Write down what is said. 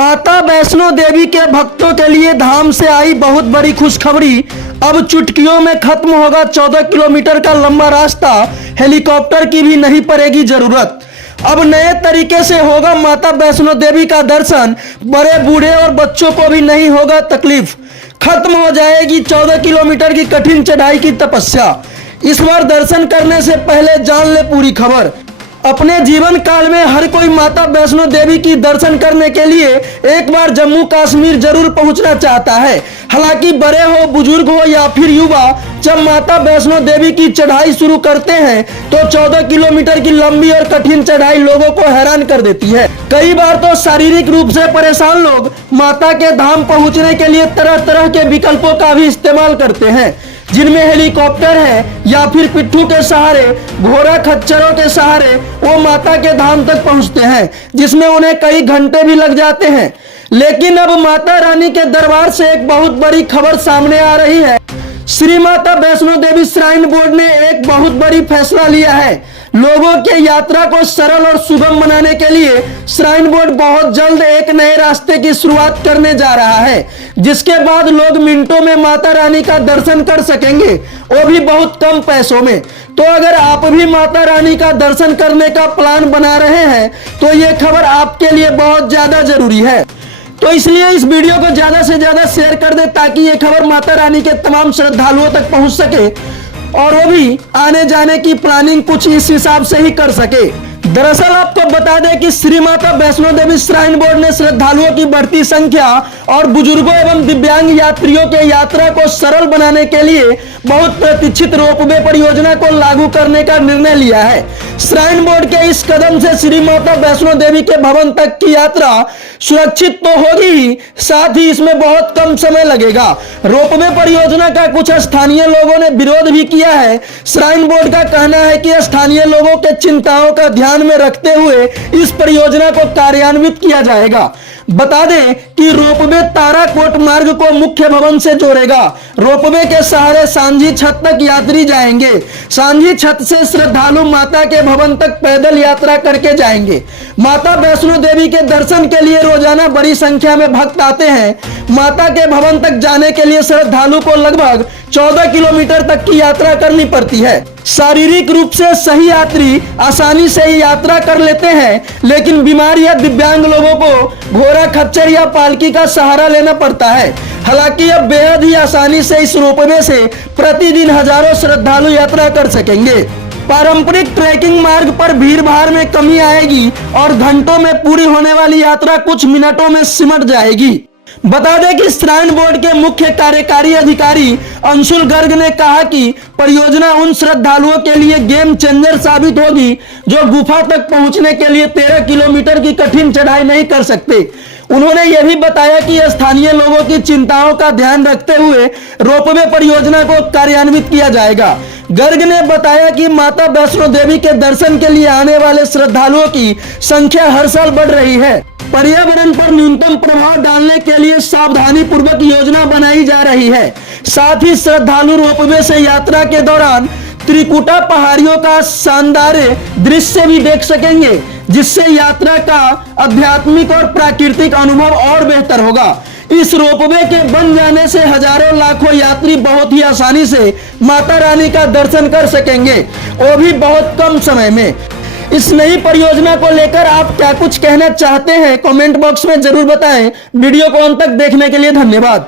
माता वैष्णो देवी के भक्तों के लिए धाम से आई बहुत बड़ी खुशखबरी। अब चुटकियों में खत्म होगा 14 किलोमीटर का लंबा रास्ता, हेलीकॉप्टर की भी नहीं पड़ेगी जरूरत। अब नए तरीके से होगा माता वैष्णो देवी का दर्शन, बड़े बूढ़े और बच्चों को भी नहीं होगा तकलीफ। खत्म हो जाएगी 14 किलोमीटर की कठिन चढ़ाई की तपस्या। इस बार दर्शन करने से पहले जान ले पूरी खबर। अपने जीवन काल में हर कोई माता वैष्णो देवी की दर्शन करने के लिए एक बार जम्मू कश्मीर जरूर पहुंचना चाहता है। हालांकि बड़े हो, बुजुर्ग हो या फिर युवा, जब माता वैष्णो देवी की चढ़ाई शुरू करते हैं तो 14 किलोमीटर की लंबी और कठिन चढ़ाई लोगों को हैरान कर देती है। कई बार तो शारीरिक रूप से परेशान लोग माता के धाम पहुंचने के लिए तरह तरह के विकल्पों का भी इस्तेमाल करते हैं, जिनमें हेलीकॉप्टर है या फिर पिट्ठू के सहारे, घोड़ा खच्चरों के सहारे वो माता के धाम तक पहुंचते हैं, जिसमें उन्हें कई घंटे भी लग जाते हैं। लेकिन अब माता रानी के दरबार से एक बहुत बड़ी खबर सामने आ रही है। श्री माता वैष्णो देवी श्राइन बोर्ड ने एक बहुत बड़ी फैसला लिया है। लोगों के यात्रा को सरल और सुगम बनाने के लिए श्राइन बोर्ड बहुत जल्द एक नए रास्ते की शुरुआत करने जा रहा है, जिसके बाद लोग मिनटों में माता रानी का दर्शन कर सकेंगे, वो भी बहुत कम पैसों में। तो अगर आप भी माता रानी का दर्शन करने का प्लान बना रहे हैं तो ये खबर आपके लिए बहुत ज्यादा जरूरी है। तो इसलिए इस वीडियो को ज्यादा से ज्यादा शेयर कर दे ताकि ये खबर माता रानी के तमाम श्रद्धालुओं तक पहुंच सके और वो भी आने जाने की प्लानिंग कुछ इस हिसाब से ही कर सके। दरअसल आपको बता दें कि श्री माता वैष्णो देवी श्राइन बोर्ड ने श्रद्धालुओं की बढ़ती संख्या और बुजुर्गों एवं दिव्यांग यात्रियों के यात्रा को सरल बनाने के लिए बहुत प्रतीक्षित रोपवे परियोजना को लागू करने का निर्णय लिया है। श्राइन बोर्ड के इस कदम से श्री माता वैष्णो देवी के भवन तक की यात्रा सुरक्षित तो होगी ही, साथ ही इसमें बहुत कम समय लगेगा। रोपवे परियोजना का कुछ स्थानीय लोगों ने विरोध भी किया है। श्राइन बोर्ड का कहना है कि स्थानीय लोगों के चिंताओं का ध्यान में रखते हुए इस परियोजना को कार्यान्वित किया जाएगा। बता दें कि रोपवे ताराकोट मार्ग को मुख्य भवन से जोड़ेगा। रोपवे के सहारे सांझी छत तक यात्री जाएंगे। सांझी छत से श्रद्धालु माता के भवन तक पैदल यात्रा करके जाएंगे। माता वैष्णो देवी के दर्शन के लिए रोजाना बड़ी संख्या में भक्त आते हैं। माता के भवन तक जाने के लिए श्रद्धालु को लगभग 14 किलोमीटर तक की यात्रा करनी पड़ती है। शारीरिक रूप से सही यात्री आसानी से ही यात्रा कर लेते हैं, लेकिन बीमार या दिव्यांग लोगों को घोड़ा खच्चर या पालकी का सहारा लेना पड़ता है। हालांकि अब बेहद ही आसानी से इस रोपवे से प्रतिदिन हजारों श्रद्धालु यात्रा कर सकेंगे। पारंपरिक ट्रैकिंग मार्ग पर भीड़ भाड़ में कमी आएगी और घंटों में पूरी होने वाली यात्रा कुछ मिनटों में सिमट जाएगी। बता दें कि श्राइन बोर्ड के मुख्य कार्यकारी अधिकारी अंशुल गर्ग ने कहा कि परियोजना उन श्रद्धालुओं के लिए गेम चेंजर साबित होगी जो गुफा तक पहुंचने के लिए 13 किलोमीटर की कठिन चढ़ाई नहीं कर सकते। उन्होंने यह भी बताया कि स्थानीय लोगों की चिंताओं का ध्यान रखते हुए रोपवे परियोजना को कार्यान्वित किया जाएगा। गर्ग ने बताया कि माता वैष्णो देवी के दर्शन के लिए आने वाले श्रद्धालुओं की संख्या हर साल बढ़ रही है। पर्यावरण पर न्यूनतम प्रभाव डालने के लिए सावधानी पूर्वक योजना बनाई जा रही है। साथ ही श्रद्धालु रोपवे से यात्रा के दौरान त्रिकुटा पहाड़ियों का शानदार दृश्य भी देख सकेंगे, जिससे यात्रा का आध्यात्मिक और प्राकृतिक अनुभव और बेहतर होगा। इस रोपवे के बन जाने से हजारों लाखों यात्री बहुत ही आसानी से माता रानी का दर्शन कर सकेंगे, वो भी बहुत कम समय में। इस नई परियोजना को लेकर आप क्या कुछ कहना चाहते हैं, कमेंट बॉक्स में जरूर बताएं। वीडियो को अंत तक देखने के लिए धन्यवाद।